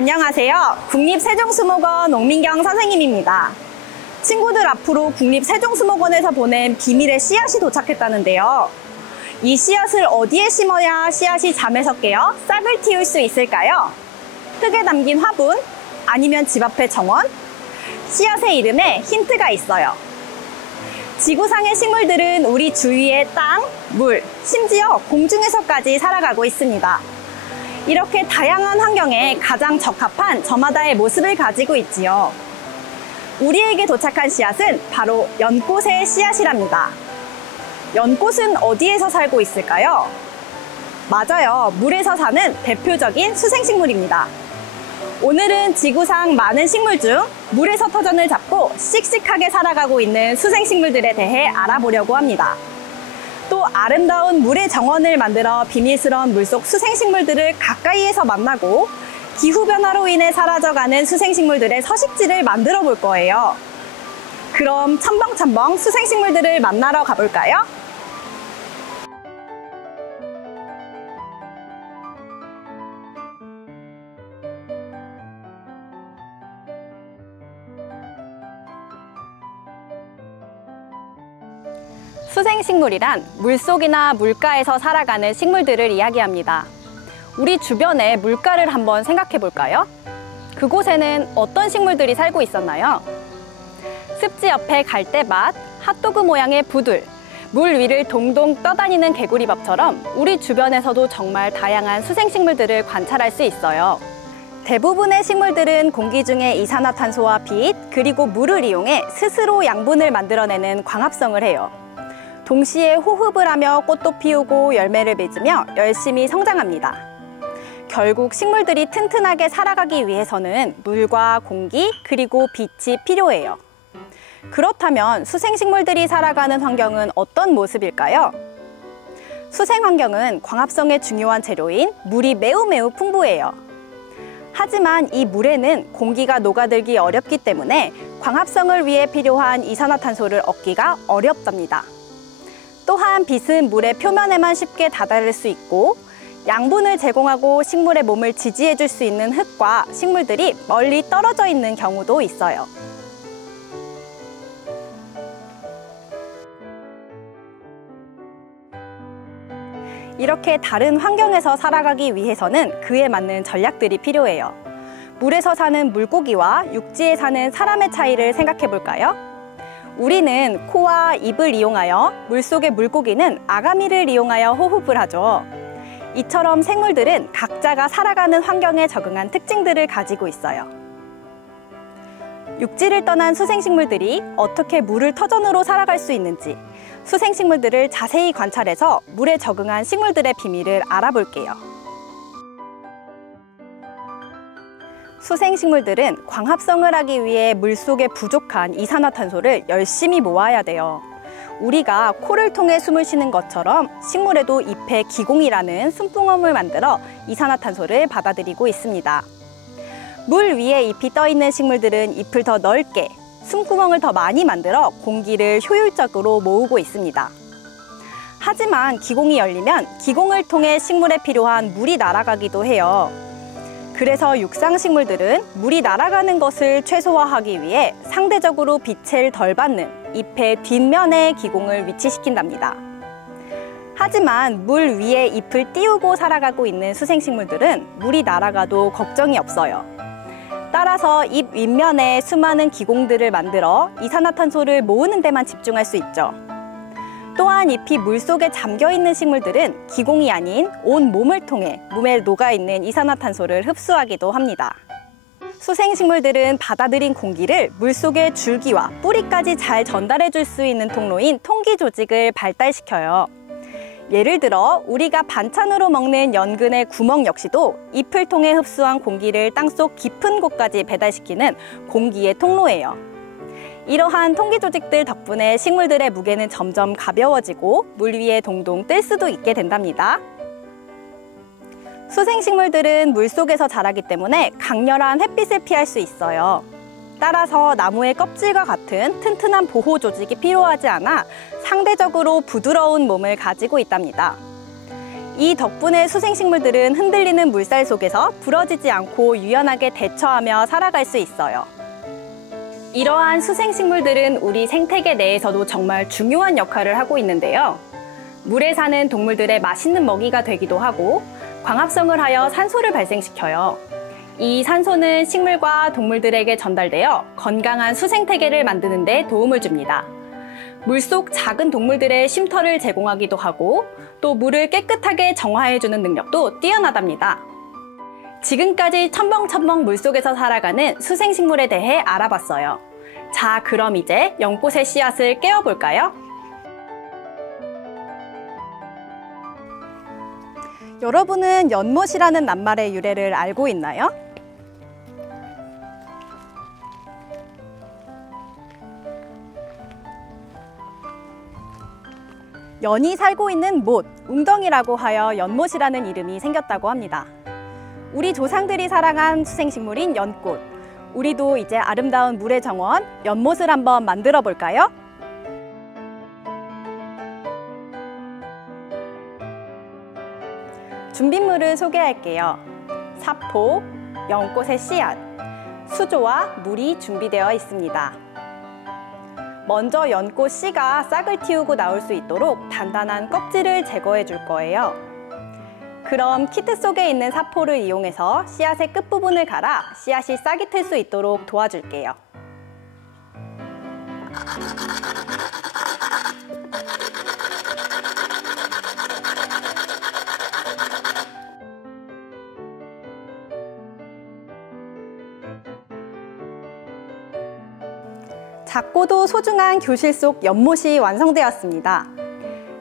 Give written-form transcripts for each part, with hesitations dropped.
안녕하세요. 국립세종수목원 옥민경 선생님입니다. 친구들 앞으로 국립세종수목원에서 보낸 비밀의 씨앗이 도착했다는데요. 이 씨앗을 어디에 심어야 씨앗이 잠에서 깨어 싹을 틔울 수 있을까요? 흙에 담긴 화분, 아니면 집 앞의 정원? 씨앗의 이름에 힌트가 있어요. 지구상의 식물들은 우리 주위의 땅, 물, 심지어 공중에서까지 살아가고 있습니다. 이렇게 다양한 환경에 가장 적합한 저마다의 모습을 가지고 있지요. 우리에게 도착한 씨앗은 바로 연꽃의 씨앗이랍니다. 연꽃은 어디에서 살고 있을까요? 맞아요. 물에서 사는 대표적인 수생식물입니다. 오늘은 지구상 많은 식물 중 물에서 터전을 잡고 씩씩하게 살아가고 있는 수생식물들에 대해 알아보려고 합니다. 또 아름다운 물의 정원을 만들어 비밀스러운 물속 수생식물들을 가까이에서 만나고 기후변화로 인해 사라져가는 수생식물들의 서식지를 만들어 볼 거예요. 그럼 첨벙첨벙 수생식물들을 만나러 가볼까요? 수생식물이란 물속이나 물가에서 살아가는 식물들을 이야기합니다. 우리 주변의 물가를 한번 생각해 볼까요? 그곳에는 어떤 식물들이 살고 있었나요? 습지 옆에 갈대밭, 핫도그 모양의 부들, 물 위를 동동 떠다니는 개구리밥처럼 우리 주변에서도 정말 다양한 수생식물들을 관찰할 수 있어요. 대부분의 식물들은 공기 중에 이산화탄소와 빛, 그리고 물을 이용해 스스로 양분을 만들어내는 광합성을 해요. 동시에 호흡을 하며 꽃도 피우고 열매를 맺으며 열심히 성장합니다. 결국 식물들이 튼튼하게 살아가기 위해서는 물과 공기 그리고 빛이 필요해요. 그렇다면 수생식물들이 살아가는 환경은 어떤 모습일까요? 수생 환경은 광합성의 중요한 재료인 물이 매우 풍부해요. 하지만 이 물에는 공기가 녹아들기 어렵기 때문에 광합성을 위해 필요한 이산화탄소를 얻기가 어렵답니다. 또한 빛은 물의 표면에만 쉽게 다다를 수 있고 양분을 제공하고 식물의 몸을 지지해 줄 수 있는 흙과 식물들이 멀리 떨어져 있는 경우도 있어요. 이렇게 다른 환경에서 살아가기 위해서는 그에 맞는 전략들이 필요해요. 물에서 사는 물고기와 육지에 사는 사람의 차이를 생각해 볼까요? 우리는 코와 입을 이용하여, 물속의 물고기는 아가미를 이용하여 호흡을 하죠. 이처럼 생물들은 각자가 살아가는 환경에 적응한 특징들을 가지고 있어요. 육지를 떠난 수생식물들이 어떻게 물을 터전으로 살아갈 수 있는지 수생식물들을 자세히 관찰해서 물에 적응한 식물들의 비밀을 알아볼게요. 수생식물들은 광합성을 하기 위해 물속에 부족한 이산화탄소를 열심히 모아야 돼요. 우리가 코를 통해 숨을 쉬는 것처럼 식물에도 잎에 기공이라는 숨풍엄을 만들어 이산화탄소를 받아들이고 있습니다. 물 위에 잎이 떠 있는 식물들은 잎을 더 넓게, 숨구멍을 더 많이 만들어 공기를 효율적으로 모으고 있습니다. 하지만 기공이 열리면 기공을 통해 식물에 필요한 물이 날아가기도 해요. 그래서 육상식물들은 물이 날아가는 것을 최소화하기 위해 상대적으로 빛을 덜 받는 잎의 뒷면에 기공을 위치시킨답니다. 하지만 물 위에 잎을 띄우고 살아가고 있는 수생식물들은 물이 날아가도 걱정이 없어요. 따라서 잎 윗면에 수많은 기공들을 만들어 이산화탄소를 모으는 데만 집중할 수 있죠. 또한 잎이 물속에 잠겨있는 식물들은 기공이 아닌 온 몸을 통해 몸에 녹아있는 이산화탄소를 흡수하기도 합니다. 수생식물들은 받아들인 공기를 물속의 줄기와 뿌리까지 잘 전달해 줄 수 있는 통로인 통기 조직을 발달시켜요. 예를 들어 우리가 반찬으로 먹는 연근의 구멍 역시도 잎을 통해 흡수한 공기를 땅속 깊은 곳까지 배달시키는 공기의 통로예요. 이러한 통기 조직들 덕분에 식물들의 무게는 점점 가벼워지고 물 위에 동동 뜰 수도 있게 된답니다. 수생식물들은 물속에서 자라기 때문에 강렬한 햇빛을 피할 수 있어요. 따라서 나무의 껍질과 같은 튼튼한 보호 조직이 필요하지 않아 상대적으로 부드러운 몸을 가지고 있답니다. 이 덕분에 수생식물들은 흔들리는 물살 속에서 부러지지 않고 유연하게 대처하며 살아갈 수 있어요. 이러한 수생식물들은 우리 생태계 내에서도 정말 중요한 역할을 하고 있는데요. 물에 사는 동물들의 맛있는 먹이가 되기도 하고 광합성을 하여 산소를 발생시켜요. 이 산소는 식물과 동물들에게 전달되어 건강한 수생태계를 만드는 데 도움을 줍니다. 물속 작은 동물들의 쉼터를 제공하기도 하고 또 물을 깨끗하게 정화해주는 능력도 뛰어나답니다. 지금까지 첨벙첨벙 물속에서 살아가는 수생식물에 대해 알아봤어요. 자, 그럼 이제 연꽃의 씨앗을 깨워볼까요? 여러분은 연못이라는 낱말의 유래를 알고 있나요? 연이 살고 있는 못, 웅덩이라고 하여 연못이라는 이름이 생겼다고 합니다. 우리 조상들이 사랑한 수생식물인 연꽃, 우리도 이제 아름다운 물의 정원, 연못을 한번 만들어 볼까요? 준비물을 소개할게요. 사포, 연꽃의 씨앗, 수조와 물이 준비되어 있습니다. 먼저 연꽃 씨가 싹을 틔우고 나올 수 있도록 단단한 껍질을 제거해 줄 거예요. 그럼 키트 속에 있는 사포를 이용해서 씨앗의 끝부분을 갈아 씨앗이 싹이 틀 수 있도록 도와줄게요. 작고도 소중한 교실 속 연못이 완성되었습니다.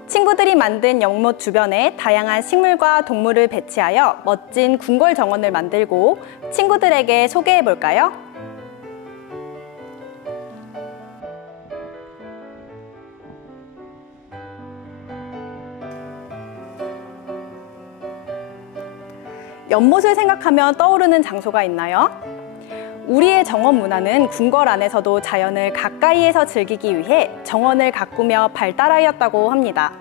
친구들이 만든 연못 주변에 다양한 식물과 동물을 배치하여 멋진 궁궐 정원을 만들고 친구들에게 소개해 볼까요? 연못을 생각하면 떠오르는 장소가 있나요? 우리의 정원 문화는 궁궐 안에서도 자연을 가까이에서 즐기기 위해 정원을 가꾸며 발달하였다고 합니다.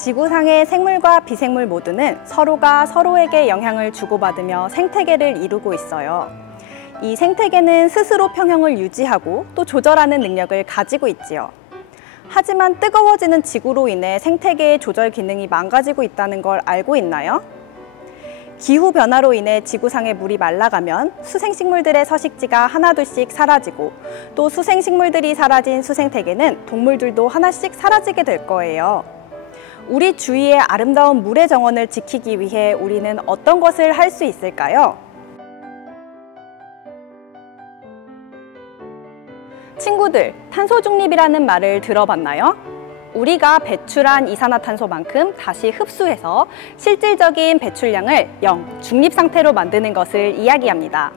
지구상의 생물과 비생물 모두는 서로가 서로에게 영향을 주고받으며 생태계를 이루고 있어요. 이 생태계는 스스로 평형을 유지하고 또 조절하는 능력을 가지고 있지요. 하지만 뜨거워지는 지구로 인해 생태계의 조절 기능이 망가지고 있다는 걸 알고 있나요? 기후변화로 인해 지구상의 물이 말라가면 수생식물들의 서식지가 하나둘씩 사라지고 또 수생식물들이 사라진 수생태계는 동물들도 하나씩 사라지게 될 거예요. 우리 주위의 아름다운 물의 정원을 지키기 위해 우리는 어떤 것을 할 수 있을까요? 친구들, 탄소 중립이라는 말을 들어봤나요? 우리가 배출한 이산화탄소만큼 다시 흡수해서 실질적인 배출량을 0, 중립 상태로 만드는 것을 이야기합니다.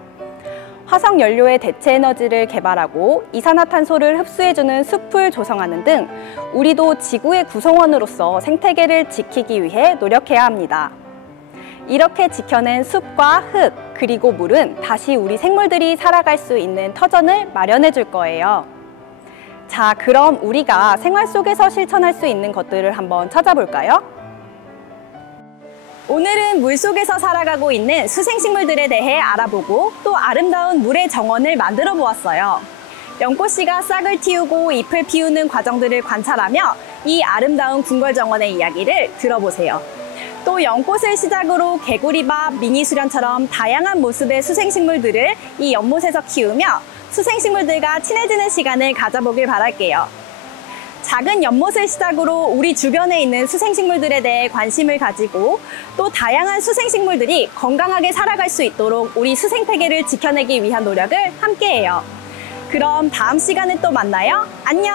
화석 연료의 대체 에너지를 개발하고 이산화탄소를 흡수해주는 숲을 조성하는 등 우리도 지구의 구성원으로서 생태계를 지키기 위해 노력해야 합니다. 이렇게 지켜낸 숲과 흙, 그리고 물은 다시 우리 생물들이 살아갈 수 있는 터전을 마련해 줄 거예요. 자, 그럼 우리가 생활 속에서 실천할 수 있는 것들을 한번 찾아볼까요? 오늘은 물속에서 살아가고 있는 수생식물들에 대해 알아보고 또 아름다운 물의 정원을 만들어 보았어요. 연꽃씨가 싹을 틔우고 잎을 피우는 과정들을 관찰하며 이 아름다운 궁궐정원의 이야기를 들어보세요. 또 연꽃을 시작으로 개구리밥, 미니수련처럼 다양한 모습의 수생식물들을 이 연못에서 키우며 수생식물들과 친해지는 시간을 가져보길 바랄게요. 작은 연못을 시작으로 우리 주변에 있는 수생식물들에 대해 관심을 가지고 또 다양한 수생식물들이 건강하게 살아갈 수 있도록 우리 수생태계를 지켜내기 위한 노력을 함께해요. 그럼 다음 시간에 또 만나요. 안녕!